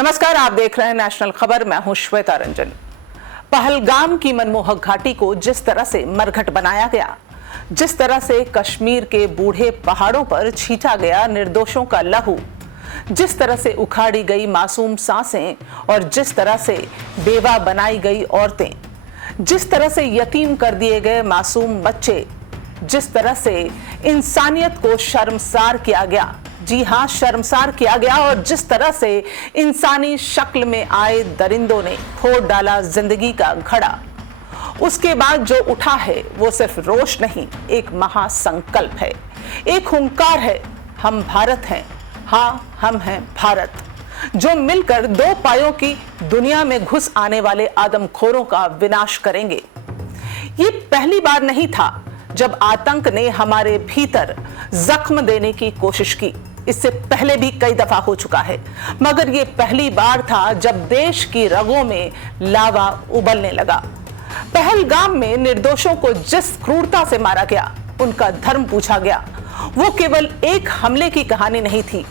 नमस्कार, आप देख रहे हैं नेशनल खबर। मैं हूं श्वेता रंजन। पहलगाम की मनमोहक घाटी को जिस तरह से मरघट बनाया गया, जिस तरह से कश्मीर के बूढ़े पहाड़ों पर छीटा गया निर्दोषों का लहू, जिस तरह से उखाड़ी गई मासूम सांसें और जिस तरह से बेवा बनाई गई औरतें, जिस तरह से यतीम कर दिए गए मासूम बच्चे, जिस तरह से इंसानियत को शर्मसार किया गया, जी हाँ शर्मसार किया गया, और जिस तरह से इंसानी शक्ल में आए दरिंदों ने फोड़ डाला जिंदगी का घड़ा, उसके बाद जो उठा है वो सिर्फ रोष नहीं, एक महासंकल्प है, एक हुंकार है। हम भारत हैं, हाँ हम हैं भारत, जो मिलकर दो पायों की दुनिया में घुस आने वाले आदमखोरों का विनाश करेंगे। ये पहली बार नहीं था जब आतंक ने हमारे भीतर जख्म देने की कोशिश की। इससे पहले भी कई दफा हो चुका है, मगर ये पहली बार था जब देश की रगों में लावा उबलने लगा। पहलगाम में निर्दोषों को जिस क्रूरता से मारा गया, उनका धर्म पूछा गया। वो केवल एक हमले की कहानी नहीं थी,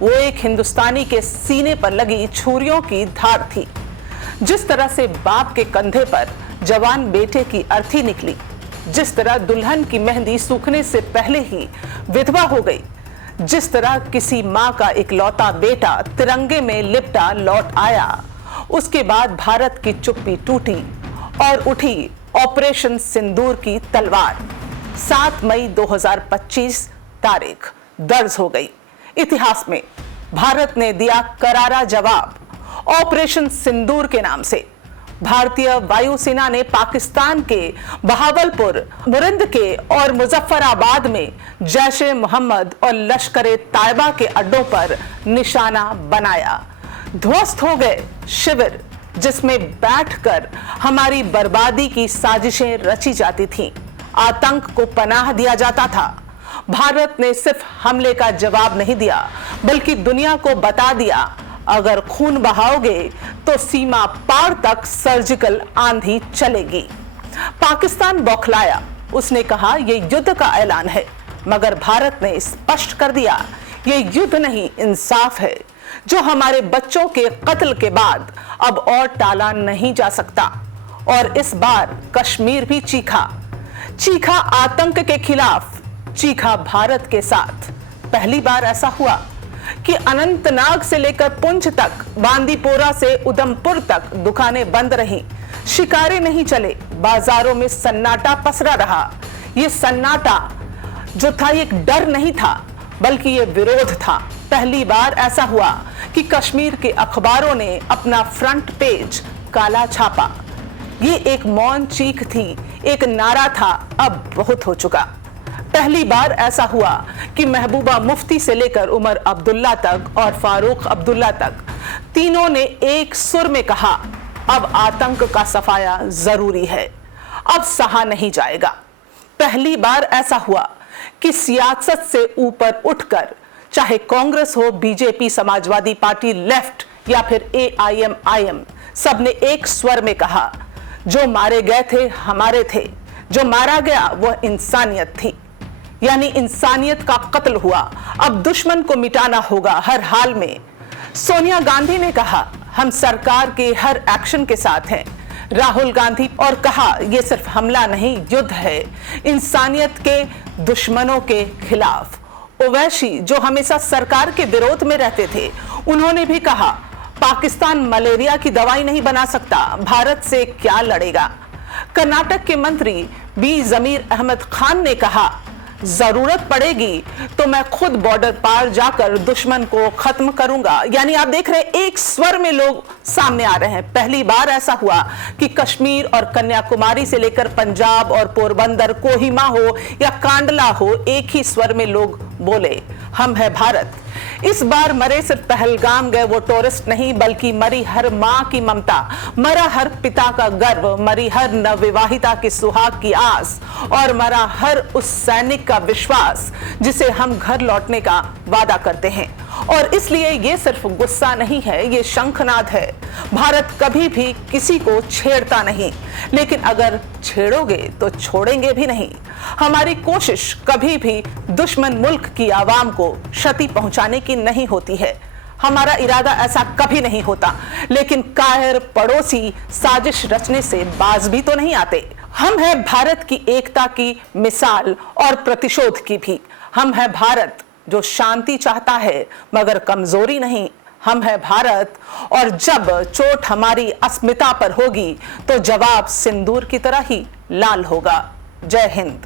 वो एक हिंदुस्तानी के सीने पर लगी छुरियों की धार थी। जिस तरह से बाप के कंधे पर जवान बेटे की अर्थी निकली, जिस तरह दुल्हन की मेहंदी सूखने से पहले ही विधवा हो गई, जिस तरह किसी माँ का इकलौता बेटा तिरंगे में लिपटा लौट आया, उसके बाद भारत की चुप्पी टूटी और उठी ऑपरेशन सिंदूर की तलवार। 7 मई 2025 तारीख दर्ज हो गई। इतिहास में भारत ने दिया करारा जवाब। ऑपरेशन सिंदूर के नाम से भारतीय वायुसेना ने पाकिस्तान के बहावलपुर, मुरिंद के और मुजफ्फराबाद में जैश-ए मोहम्मद और लश्कर-ए-तैयबा के अड्डों पर निशाना बनाया। ध्वस्त हो गए शिविर जिसमें बैठकर हमारी बर्बादी की साजिशें रची जाती थीं। आतंक को पनाह दिया जाता था। भारत ने सिर्फ हमले का जवाब नहीं दिया, बल्कि दुनिया को बता दिया, अगर खून बहाओगे तो सीमा पार तक सर्जिकल आंधी चलेगी। पाकिस्तान बौखलाया, उसने कहा यह युद्ध का ऐलान है, मगर भारत ने स्पष्ट कर दिया यह युद्ध नहीं, इंसाफ है, जो हमारे बच्चों के कत्ल के बाद अब और टाला नहीं जा सकता। और इस बार कश्मीर भी चीखा आतंक के खिलाफ, चीखा भारत के साथ। पहली बार ऐसा हुआ कि अनंतनाग से लेकर पुंछ तक, बांदीपोरा से उधमपुर तक दुकानें बंद रहीं, शिकारे नहीं चले, बाजारों में सन्नाटा पसरा रहा। ये सन्नाटा जो था एक डर नहीं था, बल्कि ये विरोध था। पहली बार ऐसा हुआ कि कश्मीर के अखबारों ने अपना फ्रंट पेज काला छापा। ये एक मौन चीख थी, एक नारा था, अब बहुत हो चुका। पहली बार ऐसा हुआ कि महबूबा मुफ्ती से लेकर उमर अब्दुल्ला तक और फारूक अब्दुल्ला तक, तीनों ने एक सुर में कहा, अब आतंक का सफाया जरूरी है, अब सहा नहीं जाएगा। पहली बार ऐसा हुआ कि सियासत से ऊपर उठकर, चाहे कांग्रेस हो, बीजेपी, समाजवादी पार्टी, लेफ्ट या फिर AIM, सबने एक स्वर में कहा, जो मारे गए थे हमारे थे, जो मारा गया वह इंसानियत थी। यानी इंसानियत का कत्ल हुआ, अब दुश्मन को मिटाना होगा हर हाल में। सोनिया गांधी ने कहा, हम सरकार के हर एक्शन के साथ हैं। राहुल गांधी और कहा, यह सिर्फ हमला नहीं, युद्ध है इंसानियत के दुश्मनों के खिलाफ। ओवैसी जो हमेशा सरकार के विरोध में रहते थे, उन्होंने भी कहा, पाकिस्तान मलेरिया की दवाई नहीं बना सकता, भारत से क्या लड़ेगा। कर्नाटक के मंत्री बी जमीर अहमद खान ने कहा, जरूरत पड़ेगी तो मैं खुद बॉर्डर पार जाकर दुश्मन को खत्म करूंगा। यानी आप देख रहे हैं, एक स्वर में लोग सामने आ रहे हैं। पहली बार ऐसा हुआ कि कश्मीर और कन्याकुमारी से लेकर पंजाब और पोरबंदर, कोहिमा हो या कांडला हो, एक ही स्वर में लोग बोले, हम है भारत। इस बार मरे सिर्फ पहलगाम गए वो टूरिस्ट नहीं, बल्कि मरी हर माँ की ममता, मरा हर पिता का गर्व, मरी हर नवविवाहिता की सुहाग की आस, और मरा हर उस सैनिक का विश्वास जिसे हम घर लौटने का वादा करते हैं। और इसलिए ये सिर्फ गुस्सा नहीं है, ये शंखनाद है। भारत कभी भी किसी को छेड़ता नहीं, लेकिन अगर छेड़ोगे तो छोड़ेंगे भी नहीं। हमारी कोशिश कभी भी दुश्मन मुल्क की आवाम को क्षति पहुंचाने की नहीं होती है। हमारा इरादा ऐसा कभी नहीं होता, लेकिन कायर पड़ोसी साजिश रचने से बाज भी तो नहीं आते। हम हैं भारत की एकता की मिसाल और प्रतिशोध की भी। हम हैं भारत जो शांति चाहता है मगर कमजोरी नहीं। हम हैं भारत, और जब चोट हमारी अस्मिता पर होगी तो जवाब सिंदूर की तरह ही लाल होगा। जय हिंद।